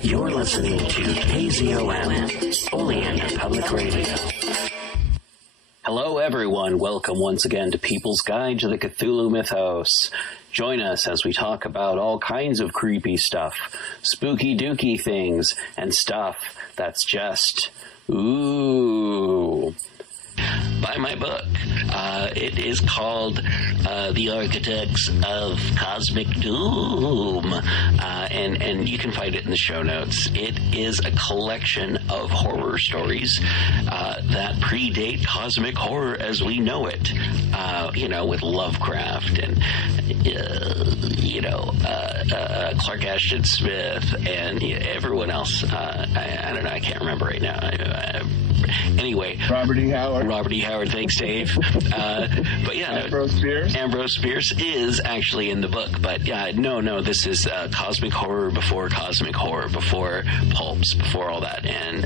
You're listening to KZOM, Oleander Public Radio. Hello, everyone. Welcome once again to People's Guide to the Cthulhu Mythos. Join us as we talk about all kinds of creepy stuff, spooky dooky things, and stuff that's just, ooh. Buy my book. It is called The Architects of Cosmic Doom, and you can find it in the show notes. It is a collection of horror stories that predate cosmic horror as we know it, with Lovecraft and, Clark Ashton Smith and everyone else. I don't know, I can't remember right now. Anyway. Robert E. Howard, thanks, Dave. But yeah, Ambrose Bierce is actually in the book, but no, this is cosmic horror, before pulps, before all that, and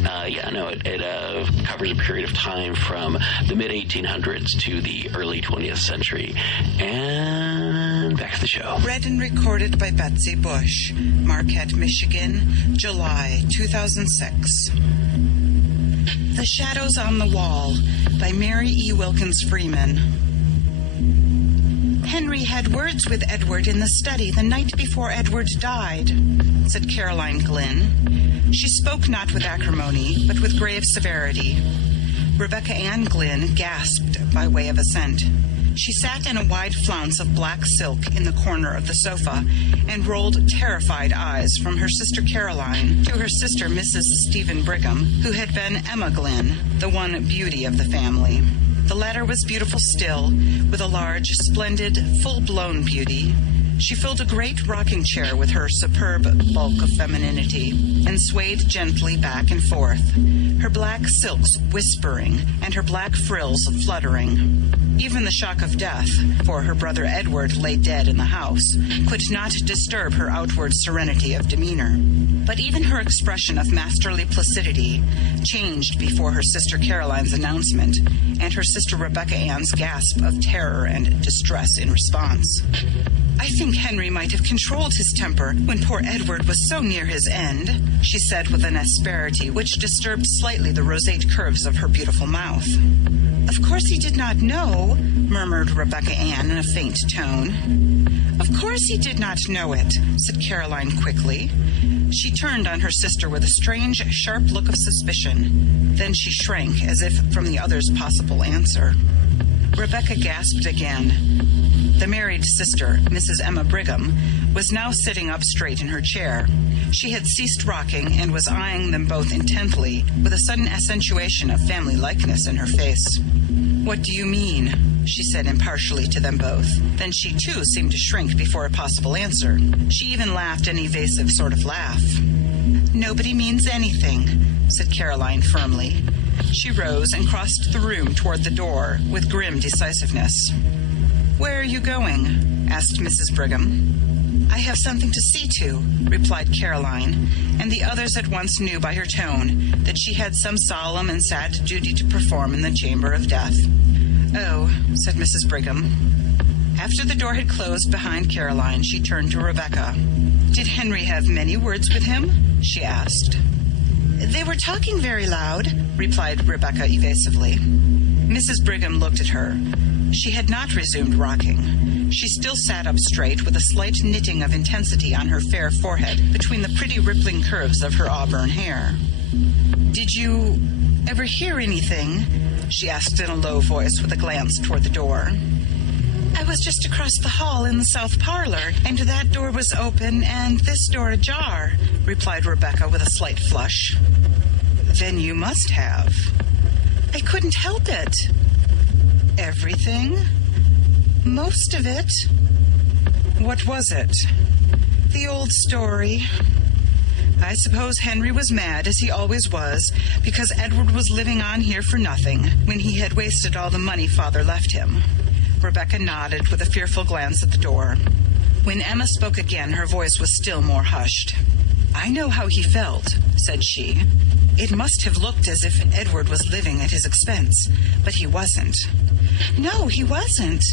it covers a period of time from the mid 1800s to the early 20th century. And back to the show. Read and recorded by Betsy Bush, Marquette, Michigan, July 2006. The Shadows on the Wall by Mary E. Wilkins Freeman. Henry had words with Edward in the study the night before Edward died, said Caroline Glynn. She spoke not with acrimony, but with grave severity. Rebecca Ann Glynn gasped by way of assent. She sat in a wide flounce of black silk in the corner of the sofa and rolled terrified eyes from her sister Caroline to her sister Mrs. Stephen Brigham, who had been Emma Glynn, the one beauty of the family. The latter was beautiful still, with a large, splendid, full-blown beauty. She filled a great rocking chair with her superb bulk of femininity and swayed gently back and forth, her black silks whispering and her black frills fluttering. Even the shock of death, for her brother Edward lay dead in the house, could not disturb her outward serenity of demeanor. But even her expression of masterly placidity changed before her sister Caroline's announcement and her sister Rebecca Ann's gasp of terror and distress in response. I think Henry might have controlled his temper when poor Edward was so near his end, she said with an asperity which disturbed slightly the roseate curves of her beautiful mouth. Of course he did not know, murmured Rebecca Ann in a faint tone. Of course he did not know it, said Caroline quickly. She turned on her sister with a strange, sharp look of suspicion. Then she shrank as if from the other's possible answer. Rebecca gasped again. The married sister, Mrs. Emma Brigham, was now sitting up straight in her chair. She had ceased rocking and was eyeing them both intently, with a sudden accentuation of family likeness in her face. What do you mean? She said impartially to them both. Then she, too, seemed to shrink before a possible answer. She even laughed an evasive sort of laugh. Nobody means anything, said Caroline firmly. She rose and crossed the room toward the door with grim decisiveness. Where are you going? Asked Mrs. Brigham. I have something to see to, replied Caroline, and the others at once knew by her tone that she had some solemn and sad duty to perform in the chamber of death. Oh, said Mrs. Brigham. After the door had closed behind Caroline, she turned to Rebecca. Did Henry have many words with him? She asked. They were talking very loud, replied Rebecca evasively. Mrs. Brigham looked at her. She had not resumed rocking. She still sat up straight with a slight knitting of intensity on her fair forehead between the pretty rippling curves of her auburn hair. Did you ever hear anything? She asked in a low voice with a glance toward the door. I was just across the hall in the south parlor, and that door was open and this door ajar, replied Rebecca with a slight flush. Then you must have. I couldn't help it. Everything? Most of it. What was it? The old story. I suppose Henry was mad, as he always was, because Edward was living on here for nothing, when he had wasted all the money Father left him. Rebecca nodded with a fearful glance at the door. When Emma spoke again, her voice was still more hushed. I know how he felt, said she. It must have looked as if Edward was living at his expense, but he wasn't. No, he wasn't.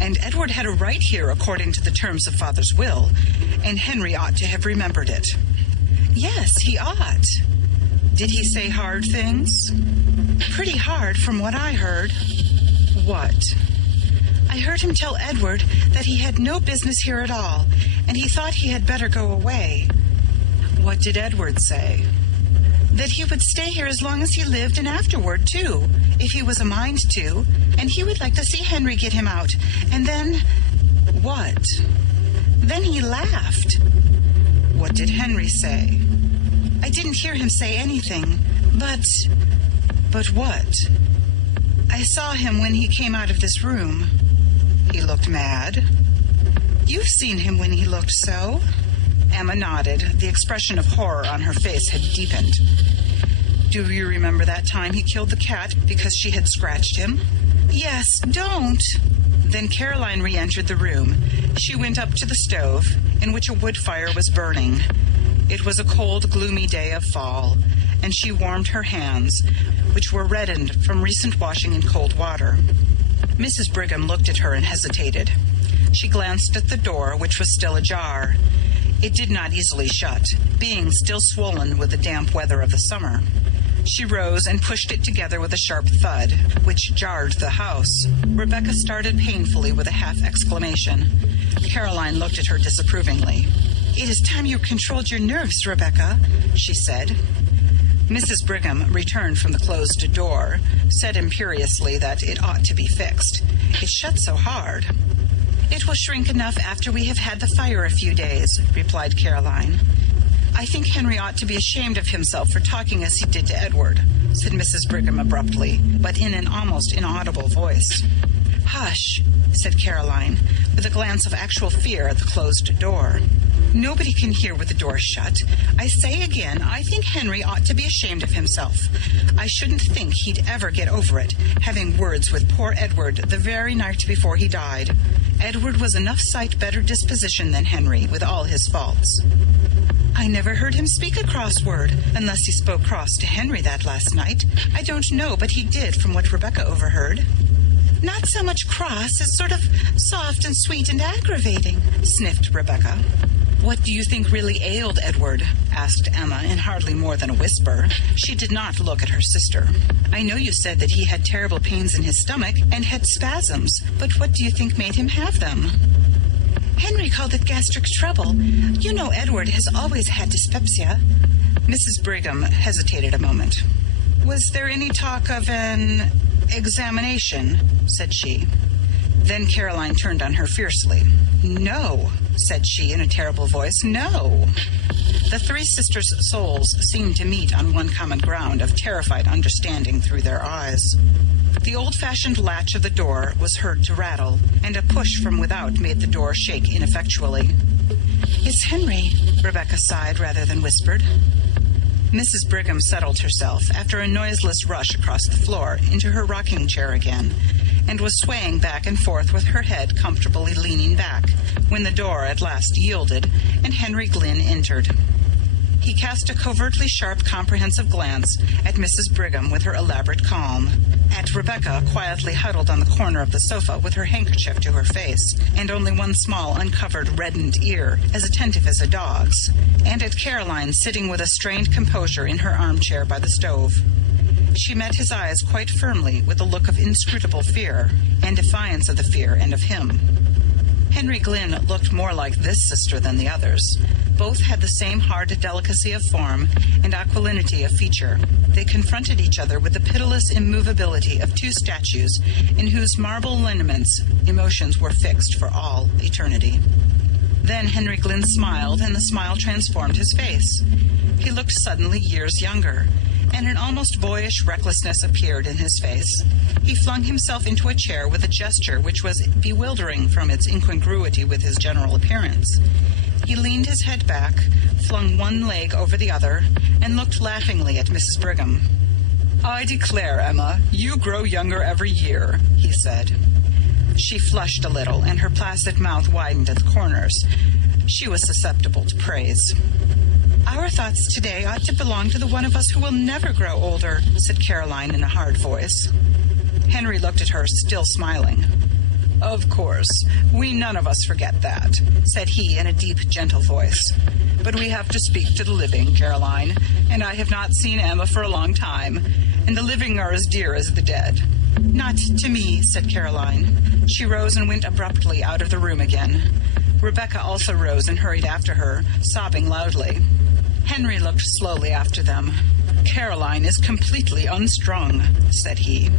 And Edward had a right here according to the terms of Father's will, and Henry ought to have remembered it. Yes, he ought. Did he say hard things? Pretty hard from what I heard. What? I heard him tell Edward that he had no business here at all, and he thought he had better go away. What did Edward say? That he would stay here as long as he lived and afterward, too, if he was a mind to, and he would like to see Henry get him out. And then... What? Then he laughed. What did Henry say? I didn't hear him say anything, but... But what? I saw him when he came out of this room. He looked mad. You've seen him when he looked so. Emma nodded. The expression of horror on her face had deepened. Do you remember that time he killed the cat because she had scratched him? Yes, don't. Then Caroline re-entered the room. She went up to the stove, in which a wood fire was burning. It was a cold, gloomy day of fall, and she warmed her hands, which were reddened from recent washing in cold water. Mrs. Brigham looked at her and hesitated. She glanced at the door, which was still ajar. It did not easily shut, being still swollen with the damp weather of the summer. She rose and pushed it together with a sharp thud, which jarred the house. Rebecca started painfully with a half exclamation. Caroline looked at her disapprovingly. It is time you controlled your nerves, Rebecca, she said. Mrs. Brigham returned from the closed door, said imperiously that it ought to be fixed. It shut so hard. It will shrink enough after we have had the fire a few days, replied Caroline. I think Henry ought to be ashamed of himself for talking as he did to Edward, said Mrs. Brigham abruptly, but in an almost inaudible voice. Hush, said Caroline, with a glance of actual fear at the closed door. Nobody can hear with the door shut. I say again, I think Henry ought to be ashamed of himself. I shouldn't think he'd ever get over it, having words with poor Edward the very night before he died. Edward was enough sight better disposition than Henry, with all his faults. I never heard him speak a cross word, unless he spoke cross to Henry that last night. I don't know, but he did, from what Rebecca overheard. Not so much cross as sort of soft and sweet and aggravating, sniffed Rebecca. What do you think really ailed Edward? Asked Emma in hardly more than a whisper. She did not look at her sister. I know you said that he had terrible pains in his stomach and had spasms, but what do you think made him have them? Henry called it gastric trouble. You know Edward has always had dyspepsia. Mrs. Brigham hesitated a moment. Was there any talk of an examination? Said she. Then Caroline turned on her fiercely. No, said she in a terrible voice. No. The three sisters' souls seemed to meet on one common ground of terrified understanding through their eyes. The old-fashioned latch of the door was heard to rattle, and a push from without made the door shake ineffectually. It's Henry, Rebecca sighed rather than whispered. Mrs. Brigham settled herself, after a noiseless rush across the floor, into her rocking chair again, and was swaying back and forth with her head comfortably leaning back, when the door at last yielded, and Henry Glynn entered. He cast a covertly sharp, comprehensive glance at Mrs. Brigham with her elaborate calm, at Rebecca quietly huddled on the corner of the sofa with her handkerchief to her face, and only one small uncovered reddened ear, as attentive as a dog's, and at Caroline sitting with a strained composure in her armchair by the stove. She met his eyes quite firmly with a look of inscrutable fear, and defiance of the fear and of him. Henry Glynn looked more like this sister than the others. Both had the same hard delicacy of form and aquilinity of feature. They confronted each other with the pitiless immovability of two statues in whose marble lineaments emotions were fixed for all eternity. Then Henry Glynn smiled, and the smile transformed his face. He looked suddenly years younger, and an almost boyish recklessness appeared in his face. He flung himself into a chair with a gesture which was bewildering from its incongruity with his general appearance. He leaned his head back, flung one leg over the other, and looked laughingly at Mrs. Brigham. I declare, Emma, you grow younger every year, he said. She flushed a little, and her placid mouth widened at the corners. She was susceptible to praise. Our thoughts today ought to belong to the one of us who will never grow older, said Caroline in a hard voice. Henry looked at her, still smiling. Of course, we none of us forget that, said he in a deep, gentle voice. But we have to speak to the living, Caroline, and I have not seen Emma for a long time, and the living are as dear as the dead. Not to me, said Caroline. She rose and went abruptly out of the room again. Rebecca also rose and hurried after her, sobbing loudly. Henry looked slowly after them. Caroline is completely unstrung, said he.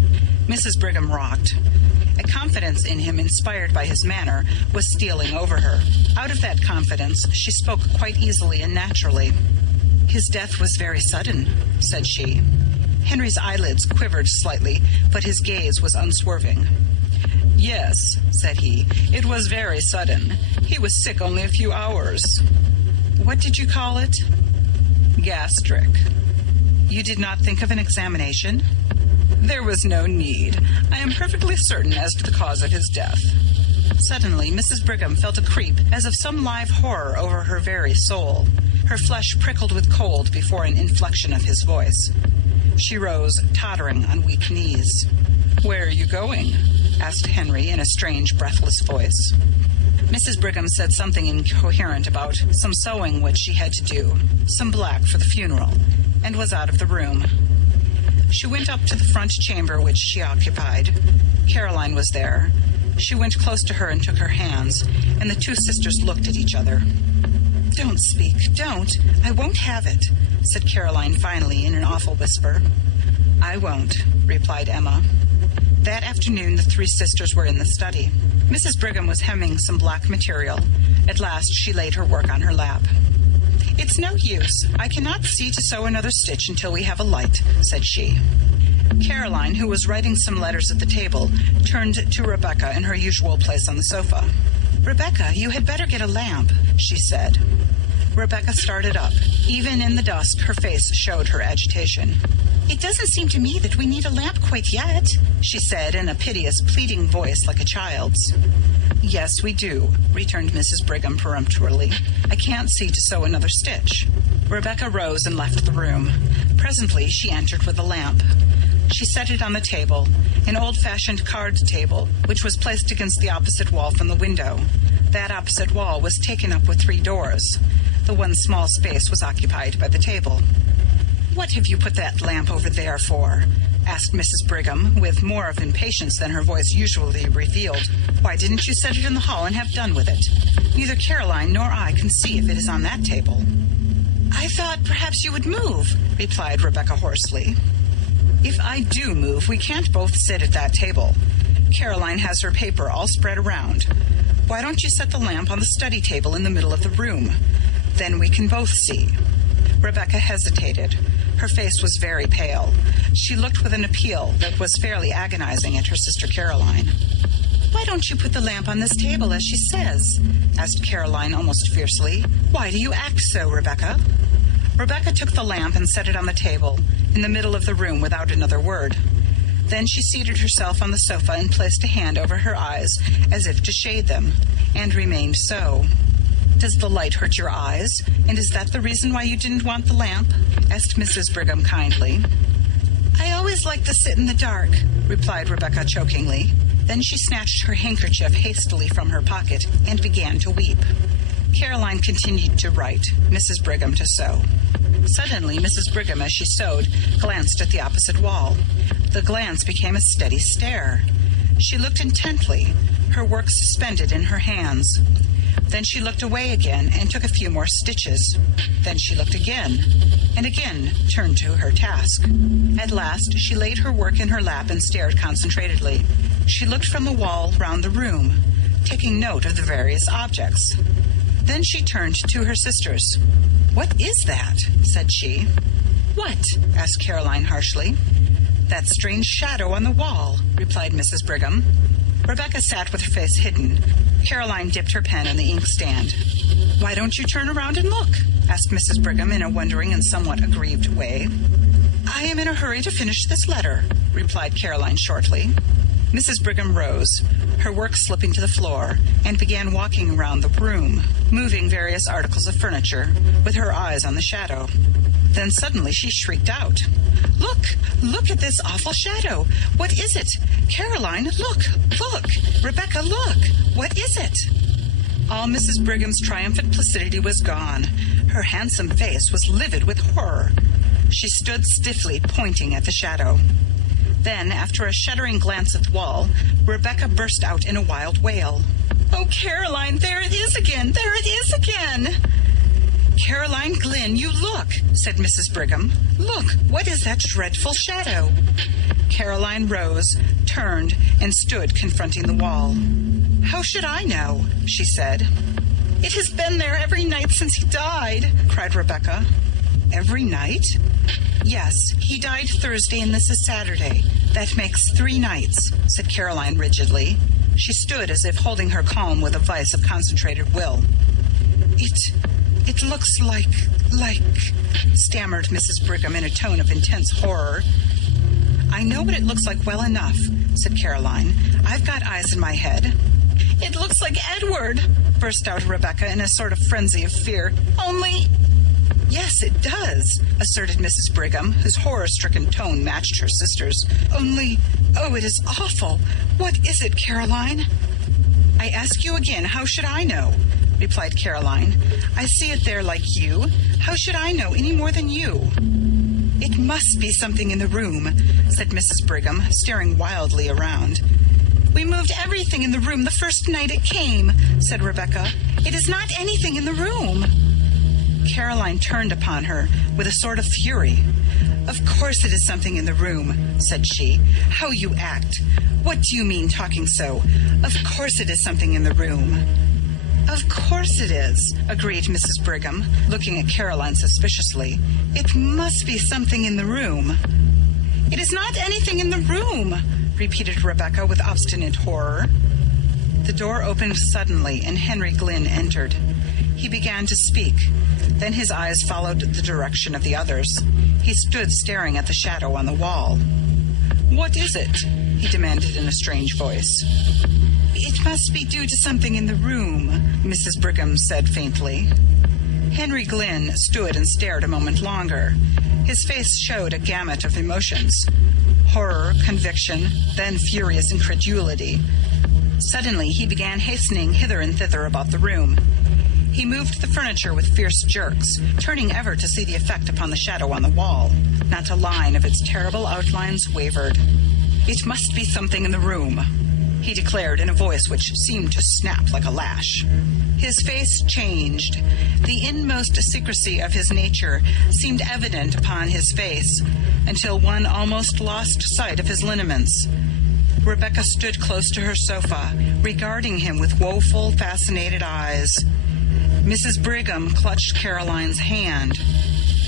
Mrs. Brigham rocked. A confidence in him inspired by his manner was stealing over her. Out of that confidence, she spoke quite easily and naturally. His death was very sudden, said she. Henry's eyelids quivered slightly, but his gaze was unswerving. Yes, said he, it was very sudden. He was sick only a few hours. What did you call it? Gastric. You did not think of an examination? There was no need. I am perfectly certain as to the cause of his death. Suddenly, Mrs. Brigham felt a creep as of some live horror over her very soul. Her flesh prickled with cold before an inflection of his voice. She rose, tottering on weak knees. Where are you going? Asked Henry in a strange, breathless voice. Mrs. Brigham said something incoherent about some sewing which she had to do, some black for the funeral, and was out of the room. She went up to the front chamber which she occupied. Caroline was there. She went close to her and took her hands, and the two sisters looked at each other. Don't speak, don't. I won't have it, said Caroline finally in an awful whisper. I won't, replied Emma. That afternoon, the three sisters were in the study. Mrs. Brigham was hemming some black material. At last, she laid her work on her lap. It's no use. I cannot see to sew another stitch until we have a light, said she. Caroline, who was writing some letters at the table, turned to Rebecca in her usual place on the sofa. Rebecca, you had better get a lamp, she said. Rebecca started up. Even in the dusk, her face showed her agitation. It doesn't seem to me that we need a lamp quite yet, she said in a piteous, pleading voice like a child's. Yes, we do, returned Mrs. Brigham peremptorily. I can't see to sew another stitch. Rebecca rose and left the room. Presently, she entered with a lamp. She set it on the table, an old-fashioned card table, which was placed against the opposite wall from the window. That opposite wall was taken up with 3 doors. The one small space was occupied by the table. What have you put that lamp over there for? Asked Mrs. Brigham, with more of impatience than her voice usually revealed. Why didn't you set it in the hall and have done with it? Neither Caroline nor I can see if it is on that table. I thought perhaps you would move, replied Rebecca hoarsely. If I do move, we can't both sit at that table. Caroline has her paper all spread around. Why don't you set the lamp on the study table in the middle of the room? Then we can both see. Rebecca hesitated. Her face was very pale. She looked with an appeal that was fairly agonizing at her sister Caroline. Why don't you put the lamp on this table as she says? Asked Caroline almost fiercely. Why do you act so, Rebecca? Rebecca took the lamp and set it on the table, in the middle of the room without another word. Then she seated herself on the sofa and placed a hand over her eyes as if to shade them, and remained so. Does the light hurt your eyes? And is that the reason why you didn't want the lamp? Asked Mrs. Brigham kindly. I always like to sit in the dark, replied Rebecca chokingly. Then she snatched her handkerchief hastily from her pocket and began to weep. Caroline continued to write, Mrs. Brigham to sew. Suddenly, Mrs. Brigham, as she sewed, glanced at the opposite wall. The glance became a steady stare. She looked intently, her work suspended in her hands. Then she looked away again and took a few more stitches. Then she looked again, and again turned to her task. At last, she laid her work in her lap and stared concentratedly. She looked from the wall round the room, taking note of the various objects. Then she turned to her sisters. What is that? Said she. What? Asked Caroline harshly. That strange shadow on the wall, replied Mrs. Brigham. Rebecca sat with her face hidden. Caroline dipped her pen in the inkstand. Why don't you turn around and look? Asked Mrs. Brigham in a wondering and somewhat aggrieved way. I am in a hurry to finish this letter, replied Caroline shortly. Mrs. Brigham rose, her work slipping to the floor, and began walking around the room, moving various articles of furniture, with her eyes on the shadow. Then suddenly she shrieked out. Look at this awful shadow. What is it? Caroline, look. Rebecca, look. What is it? All Mrs. Brigham's triumphant placidity was gone. Her handsome face was livid with horror. She stood stiffly, pointing at the shadow. Then, after a shuddering glance at the wall, Rebecca burst out in a wild wail. "Oh, Caroline, there it is again! There it is again!" "Caroline Glynn, you look," said Mrs. Brigham. "Look, what is that dreadful shadow?" Caroline rose, turned, and stood confronting the wall. "How should I know?" she said. "It has been there every night since he died," cried Rebecca. "Every night?" "Yes, he died Thursday and this is Saturday. That makes 3 nights," said Caroline rigidly. She stood as if holding her calm with a vice of concentrated will. It looks like, stammered Mrs. Brigham in a tone of intense horror. "I know what it looks like well enough," said Caroline. "I've got eyes in my head." "It looks like Edward," burst out Rebecca in a sort of frenzy of fear. "Only—" "Yes, it does," asserted Mrs. Brigham, whose horror-stricken tone matched her sister's. "Only, oh, it is awful. What is it, Caroline?" "I ask you again, how should I know?" replied Caroline. "I see it there like you. How should I know any more than you?" "It must be something in the room," said Mrs. Brigham, staring wildly around. "We moved everything in the room the first night it came," said Rebecca. "It is not anything in the room." Caroline turned upon her with a sort of fury. "Of course it is something in the room," said she. "How you act! What do you mean talking so? Of course it is something in the room." "Of course it is," agreed Mrs. Brigham, looking at Caroline suspiciously. "It must be something in the room." "It is not anything in the room," repeated Rebecca with obstinate horror. The door opened suddenly and Henry Glynn entered. He began to speak. Then his eyes followed the direction of the others. He stood staring at the shadow on the wall. "What is it?" he demanded in a strange voice. "It must be due to something in the room," Mrs. Brigham said faintly. Henry Glynn stood and stared a moment longer. His face showed a gamut of emotions: horror, conviction, then furious incredulity. Suddenly he began hastening hither and thither about the room. He moved the furniture with fierce jerks, turning ever to see the effect upon the shadow on the wall. Not a line of its terrible outlines wavered. "It must be something in the room," he declared in a voice which seemed to snap like a lash. His face changed. The inmost secrecy of his nature seemed evident upon his face, until one almost lost sight of his lineaments. Rebecca stood close to her sofa, regarding him with woeful, fascinated eyes. Mrs. Brigham clutched Caroline's hand.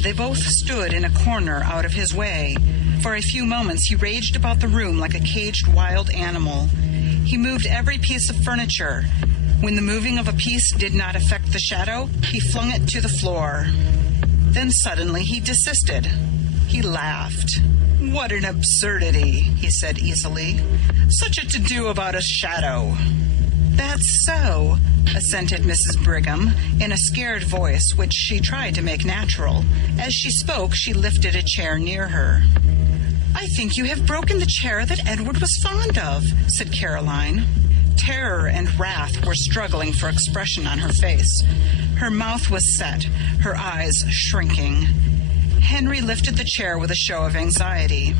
They both stood in a corner out of his way. For a few moments he raged about the room like a caged wild animal. He moved every piece of furniture. When the moving of a piece did not affect the shadow, he flung it to the floor. Then suddenly he desisted. He laughed. "What an absurdity," he said easily. "Such a to-do about a shadow." "That's so," assented Mrs. Brigham in a scared voice which she tried to make natural. As she spoke, she lifted a chair near her. "I think you have broken the chair that Edward was fond of," said Caroline. Terror and wrath were struggling for expression on her face. Her mouth was set, her eyes shrinking. Henry lifted the chair with a show of anxiety.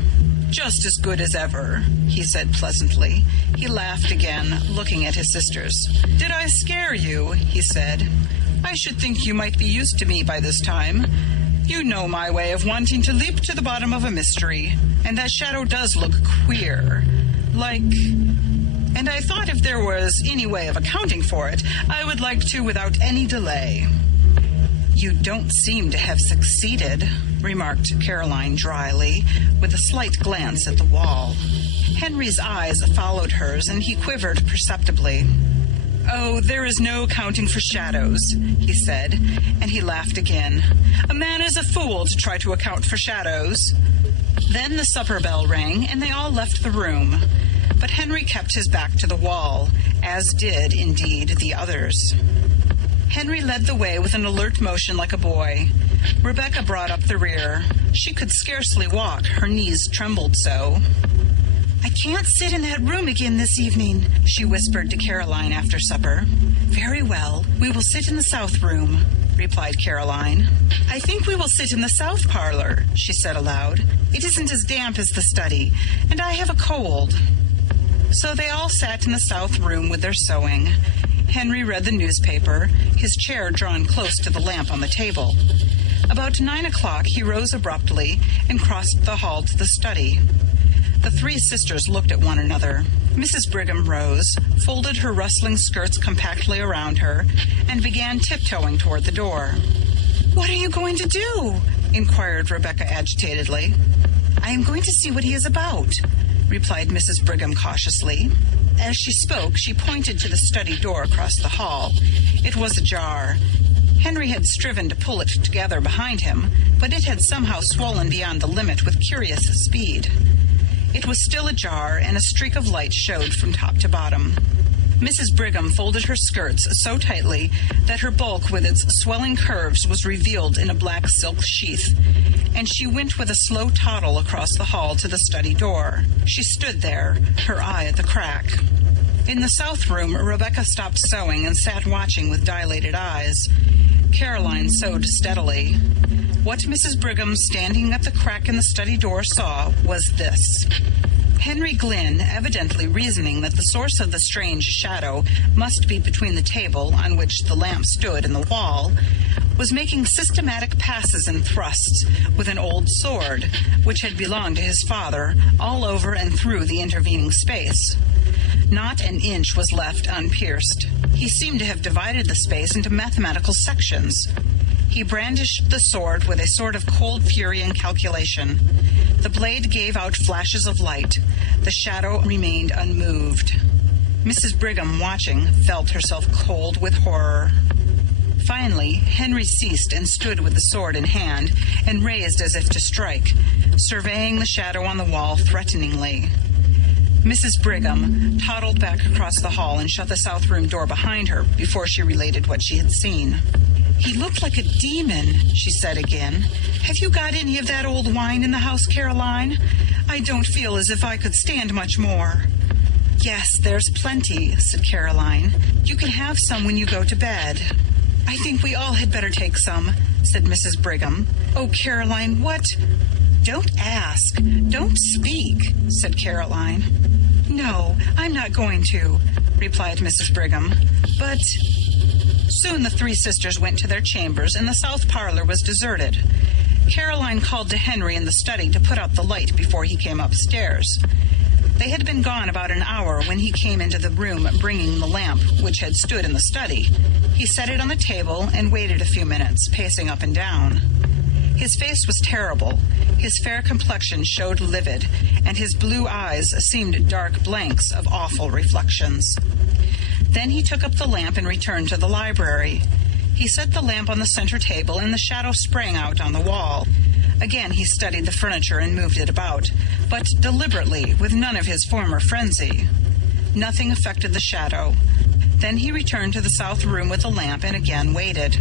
"Just as good as ever," he said pleasantly. He laughed again, looking at his sisters. "Did I scare you?" he said. "I should think you might be used to me by this time. You know my way of wanting to leap to the bottom of a mystery. And that shadow does look queer. And I thought if there was any way of accounting for it, I would like to without any delay." "You don't seem to have succeeded," remarked Caroline dryly, with a slight glance at the wall. Henry's eyes followed hers, and he quivered perceptibly. "Oh, there is no accounting for shadows," he said, and he laughed again. "A man is a fool to try to account for shadows." Then the supper bell rang, and they all left the room. But Henry kept his back to the wall, as did, indeed, the others. Henry led the way with an alert motion like a boy. Rebecca brought up the rear. She could scarcely walk, her knees trembled so. "I can't sit in that room again this evening," she whispered to Caroline after supper. "Very well, we will sit in the south room." replied Caroline. "I think we will sit in the south parlor," she said aloud. "It isn't as damp as the study, and I have a cold." So they all sat in the south room with their sewing. Henry read the newspaper, his chair drawn close to the lamp on the table. About 9 o'clock he rose abruptly and crossed the hall to the study. The three sisters looked at one another. Mrs. Brigham rose, folded her rustling skirts compactly around her, and began tiptoeing toward the door. "What are you going to do?" inquired Rebecca agitatedly. "I am going to see what he is about," replied Mrs. Brigham cautiously. As she spoke, she pointed to the study door across the hall. It was ajar. Henry had striven to pull it together behind him, but it had somehow swollen beyond the limit with curious speed. It was still ajar, and a streak of light showed from top to bottom. Mrs. Brigham folded her skirts so tightly that her bulk with its swelling curves was revealed in a black silk sheath, and she went with a slow toddle across the hall to the study door. She stood there, her eye at the crack. In the south room, Rebecca stopped sewing and sat watching with dilated eyes. Caroline sewed steadily. What Mrs. Brigham, standing at the crack in the study door, saw was this. Henry Glynn, evidently reasoning that the source of the strange shadow must be between the table on which the lamp stood and the wall, was making systematic passes and thrusts with an old sword, which had belonged to his father, all over and through the intervening space. Not an inch was left unpierced. He seemed to have divided the space into mathematical sections. He brandished the sword with a sort of cold fury and calculation. The blade gave out flashes of light. The shadow remained unmoved. Mrs. Brigham, watching, felt herself cold with horror. Finally, Henry ceased and stood with the sword in hand and raised as if to strike, surveying the shadow on the wall threateningly. Mrs. Brigham toddled back across the hall and shut the south room door behind her before she related what she had seen. "He looked like a demon," she said again. "Have you got any of that old wine in the house, Caroline? I don't feel as if I could stand much more." "Yes, there's plenty," said Caroline. "You can have some when you go to bed." "I think we all had better take some," said Mrs. Brigham. "Oh, Caroline, what—" "Don't ask. Don't speak," said Caroline. "No, I'm not going to," replied Mrs. Brigham. "But—" Soon the three sisters went to their chambers, and the south parlor was deserted. Caroline called to Henry in the study to put out the light before he came upstairs. They had been gone about an hour when he came into the room bringing the lamp, which had stood in the study. He set it on the table and waited a few minutes, pacing up and down. His face was terrible. His fair complexion showed livid, and his blue eyes seemed dark blanks of awful reflections. Then he took up the lamp and returned to the library. He set the lamp on the center table, and the shadow sprang out on the wall. Again he studied the furniture and moved it about, but deliberately, with none of his former frenzy. Nothing affected the shadow. Then he returned to the south room with the lamp and again waited.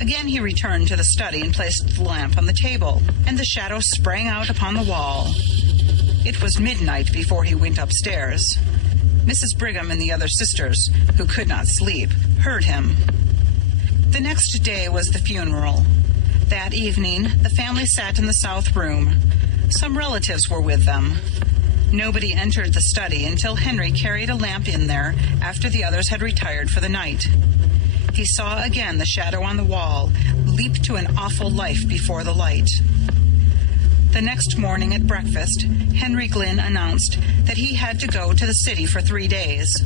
Again he returned to the study and placed the lamp on the table, and the shadow sprang out upon the wall. It was midnight before he went upstairs. Mrs. Brigham and the other sisters, who could not sleep, heard him. The next day was the funeral. That evening, the family sat in the south room. Some relatives were with them. Nobody entered the study until Henry carried a lamp in there after the others had retired for the night. He saw again the shadow on the wall leap to an awful life before the light. The next morning at breakfast, Henry Glynn announced that he had to go to the city for 3 days.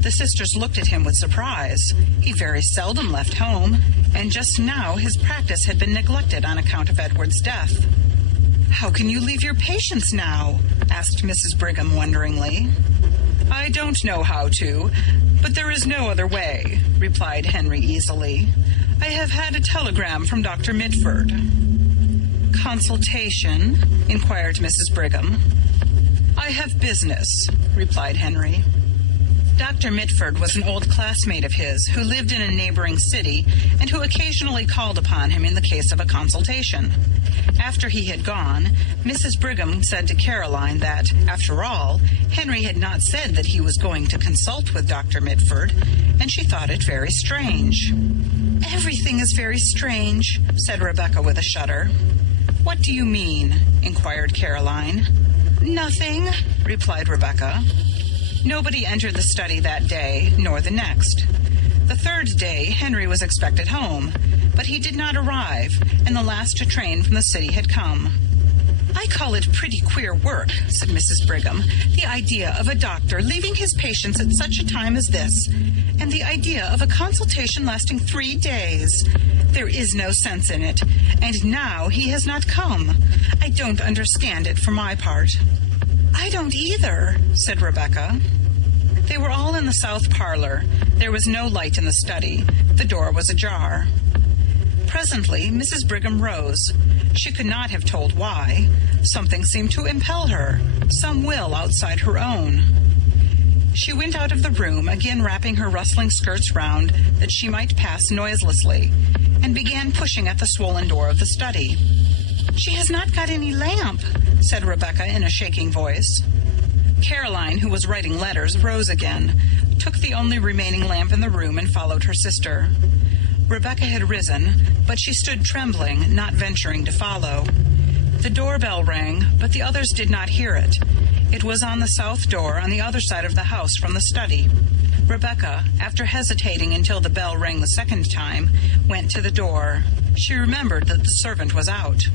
The sisters looked at him with surprise. He very seldom left home, and just now his practice had been neglected on account of Edward's death. "How can you leave your patients now?" asked Mrs. Brigham wonderingly. "I don't know how to, but there is no other way," replied Henry easily. "I have had a telegram from Dr. Mitford." "Consultation?" inquired Mrs. Brigham. "I have business," replied Henry. Dr. Mitford was an old classmate of his who lived in a neighboring city and who occasionally called upon him in the case of a consultation. After he had gone, Mrs. Brigham said to Caroline that, after all, Henry had not said that he was going to consult with Dr. Mitford, and she thought it very strange. Everything is very strange, said Rebecca with a shudder. What do you mean? Inquired Caroline. Nothing, replied Rebecca. Nobody entered the study that day, nor the next. The third day, Henry was expected home, but he did not arrive, and the last train from the city had come. I call it pretty queer work, said Mrs. Brigham, the idea of a doctor leaving his patients at such a time as this, and the idea of a consultation lasting 3 days. There is no sense in it, and now he has not come. I don't understand it for my part. I don't either, said Rebecca. They were all in the south parlor. There was no light in the study. The door was ajar. Presently, Mrs. Brigham rose. She could not have told why. Something seemed to impel her, some will outside her own. She went out of the room, again wrapping her rustling skirts round that she might pass noiselessly, and began pushing at the swollen door of the study. She has not got any lamp, said Rebecca in a shaking voice. Caroline, who was writing letters, rose again, took the only remaining lamp in the room, and followed her sister. Rebecca had risen, but she stood trembling, not venturing to follow. The doorbell rang, but the others did not hear it. It was on the south door on the other side of the house from the study. Rebecca, after hesitating until the bell rang the second time, went to the door. She remembered that the servant was out.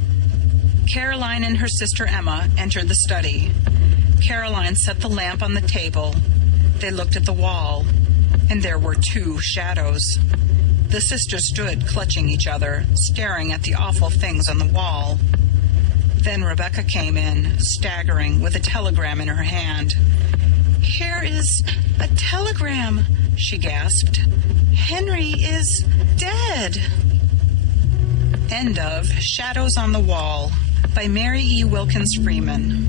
Caroline and her sister Emma entered the study. Caroline set the lamp on the table. They looked at the wall, and there were 2 shadows. The sisters stood clutching each other, staring at the awful things on the wall. Then Rebecca came in, staggering, with a telegram in her hand. "Here is a telegram," she gasped. "Henry is dead." End of Shadows on the Wall by Mary E. Wilkins Freeman.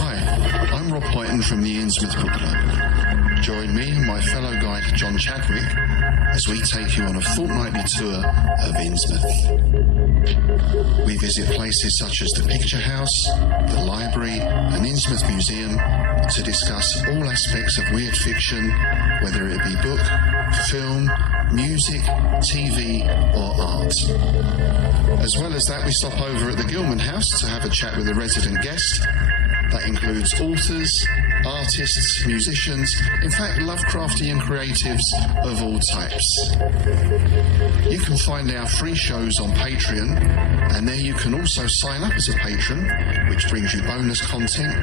Hi, I'm Rob Hyton from the Innsmouth Book Club. Join me and my fellow guide John Chadwick as we take you on a fortnightly tour of Innsmouth. We visit places such as the Picture House, the Library and Innsmouth Museum to discuss all aspects of weird fiction, whether it be book, film, music, TV or art. As well as that, we stop over at the Gilman House to have a chat with a resident guest. That includes authors, artists, musicians, in fact Lovecraftian creatives of all types. You can find our free shows on Patreon, and there you can also sign up as a patron, which brings you bonus content,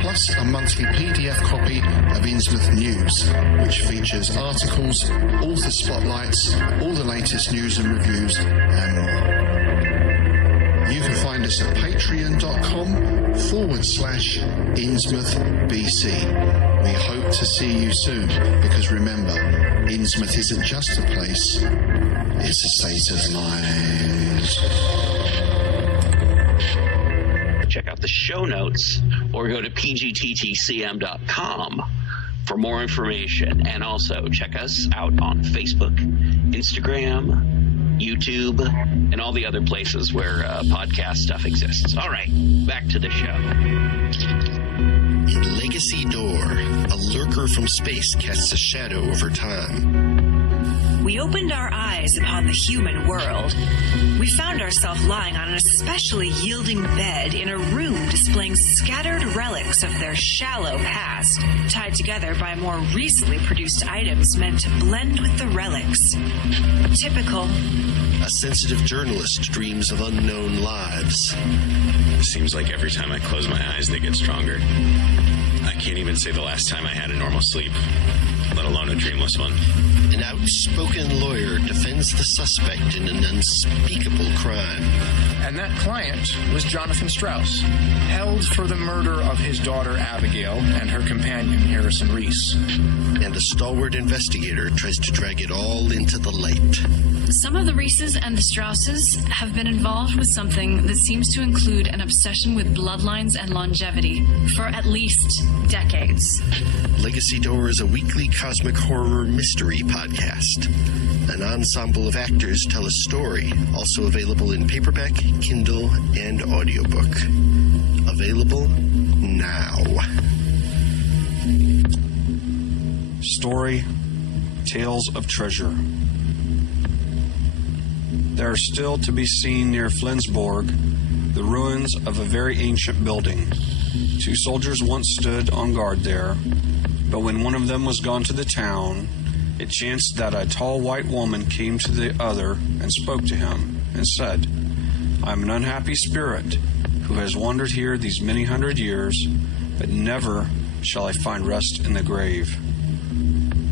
plus a monthly PDF copy of Innsmouth News, which features articles, author spotlights, all the latest news and reviews, and more. You can find us at patreon.com/InnsmouthBC. We hope to see you soon, because remember, Innsmouth isn't just a place, it's a state of mind. Check out the show notes or go to pgttcm.com for more information. And also check us out on Facebook, Instagram, YouTube, and all the other places where podcast stuff exists. All right, back to the show. In Legacy Door, a lurker from space casts a shadow over time. We opened our eyes upon the human world. We found ourselves lying on an especially yielding bed in a room displaying scattered relics of their shallow past, tied together by more recently produced items meant to blend with the relics. Typical. A sensitive journalist dreams of unknown lives. Seems like every time I close my eyes, they get stronger. I can't even say the last time I had a normal sleep, let alone a dreamless one. An outspoken lawyer defends the suspect in an unspeakable crime. And that client was Jonathan Strauss, held for the murder of his daughter Abigail and her companion Harrison Reese. And a stalwart investigator tries to drag it all into the light. Some of the Reeses and the Strausses have been involved with something that seems to include an obsession with bloodlines and longevity for at least decades. Legacy Door is a weekly cosmic horror mystery podcast. An ensemble of actors tell a story, also available in paperback, Kindle, and audiobook. Available now. Story, Tales of Treasure. There are still to be seen near Flensborg the ruins of a very ancient building. 2 soldiers once stood on guard there, but when one of them was gone to the town, it chanced that a tall white woman came to the other and spoke to him, and said, I am an unhappy spirit who has wandered here these many hundred years, but never shall I find rest in the grave.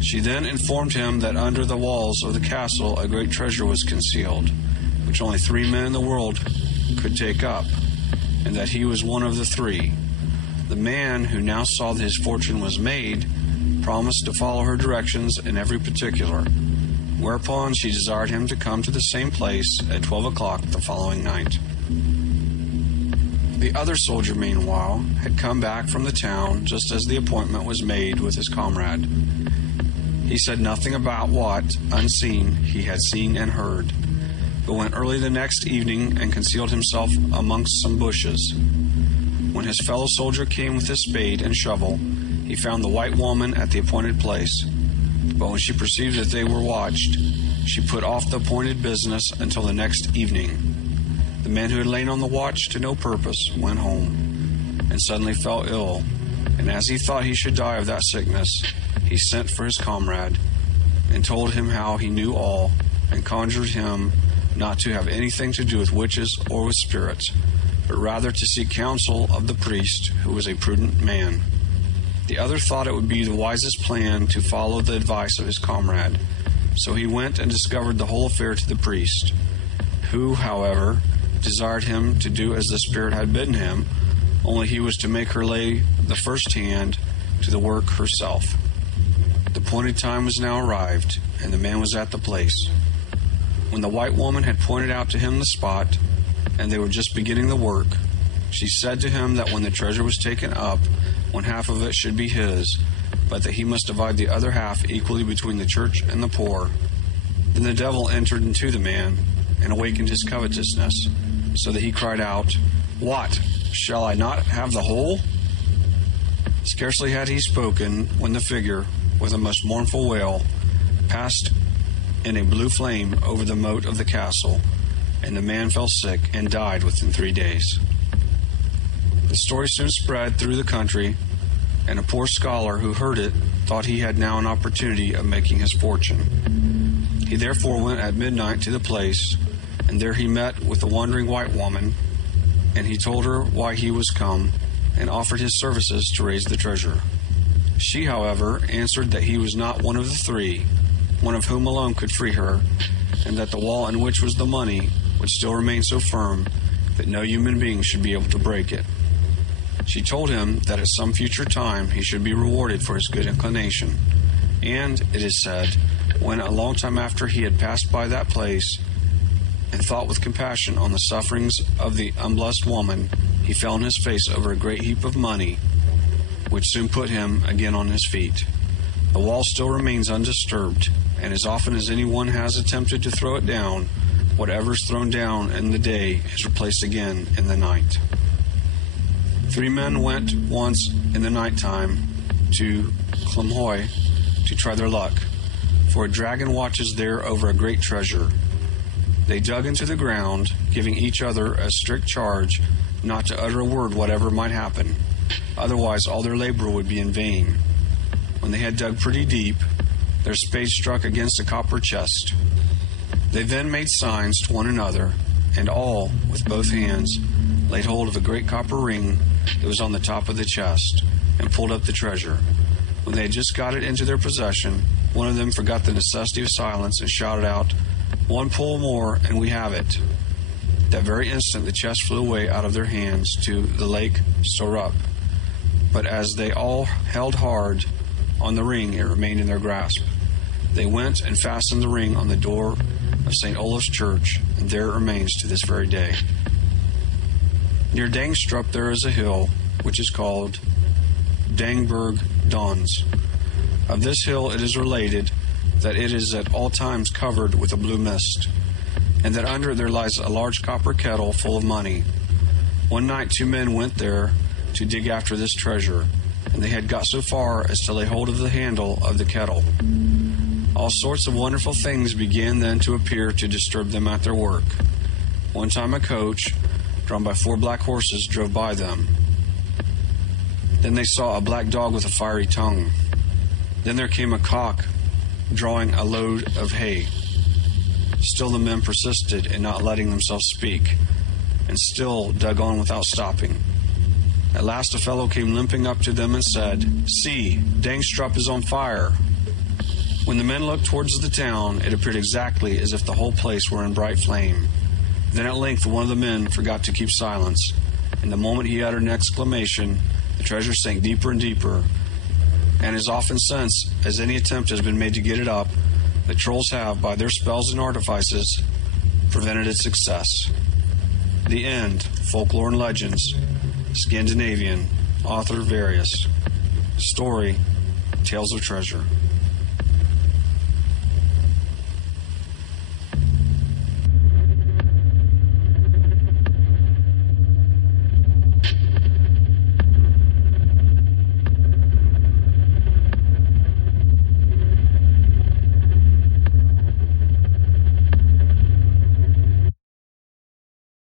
She then informed him that under the walls of the castle a great treasure was concealed, which only 3 men in the world could take up, and that he was one of the 3. The man, who now saw that his fortune was made, promised to follow her directions in every particular, whereupon she desired him to come to the same place at 12 o'clock the following night. The other soldier, meanwhile, had come back from the town just as the appointment was made with his comrade. He said nothing about what, unseen, he had seen and heard, but went early the next evening and concealed himself amongst some bushes. When his fellow soldier came with his spade and shovel, he found the white woman at the appointed place. But when she perceived that they were watched, she put off the appointed business until the next evening. The man who had lain on the watch to no purpose went home, and suddenly fell ill, and as he thought he should die of that sickness, he sent for his comrade, and told him how he knew all, and conjured him not to have anything to do with witches or with spirits, but rather to seek counsel of the priest, who was a prudent man. The other thought it would be the wisest plan to follow the advice of his comrade, so he went and discovered the whole affair to the priest, who, however, desired him to do as the spirit had bidden him, only he was to make her lay the first hand to the work herself. The appointed time was now arrived, and the man was at the place. When the white woman had pointed out to him the spot, and they were just beginning the work, she said to him that when the treasure was taken up, 1/2 of it should be his, but that he must divide the other half equally between the church and the poor. Then the devil entered into the man, and awakened his covetousness, so that he cried out, What? Shall I not have the whole? Scarcely had he spoken, when the figure, with a most mournful wail, passed in a blue flame over the moat of the castle, and the man fell sick and died within 3 days. The story soon spread through the country, and a poor scholar who heard it thought he had now an opportunity of making his fortune. He therefore went at midnight to the place, and there he met with the wandering white woman, and he told her why he was come, and offered his services to raise the treasure. She, however, answered that he was not one of the 3, one of whom alone could free her, and that the wall in which was the money would still remain so firm that no human being should be able to break it. She told him that at some future time he should be rewarded for his good inclination, and, it is said, when a long time after he had passed by that place, and thought with compassion on the sufferings of the unblessed woman, he fell on his face over a great heap of money, which soon put him again on his feet. The wall still remains undisturbed, and as often as anyone has attempted to throw it down, whatever is thrown down in the day is replaced again in the night. 3 men went once in the night time to Klemhoy to try their luck, for a dragon watches there over a great treasure. They dug into the ground, giving each other a strict charge not to utter a word whatever might happen, otherwise all their labor would be in vain. When they had dug pretty deep, their spades struck against a copper chest. They then made signs to one another, and all, with both hands, laid hold of a great copper ring that was on the top of the chest, and pulled up the treasure. When they had just got it into their possession, one of them forgot the necessity of silence and shouted out, "One pull more and we have it." That very instant the chest flew away out of their hands to the lake Sorup. But as they all held hard on the ring, it remained in their grasp. They went and fastened the ring on the door of St. Olaf's Church, and there it remains to this very day. Near Dangstrup there is a hill which is called Dangberg Dons. Of this hill it is related that it is at all times covered with a blue mist, and that under it there lies a large copper kettle full of money. One night 2 men went there to dig after this treasure, and they had got so far as to lay hold of the handle of the kettle. All sorts of wonderful things began then to appear to disturb them at their work. One time a coach, drawn by 4 black horses, drove by them. Then they saw a black dog with a fiery tongue. Then there came a cock drawing a load of hay. Still the men persisted in not letting themselves speak, and still dug on without stopping. At last a fellow came limping up to them and said, "See, Dangstrup is on fire." When the men looked towards the town, it appeared exactly as if the whole place were in bright flame. Then at length one of the men forgot to keep silence, and the moment he uttered an exclamation, the treasure sank deeper and deeper, and as often since as any attempt has been made to get it up, the trolls have, by their spells and artifices, prevented its success. The end. Folklore and Legends. Scandinavian. Author various. Story. Tales of Treasure.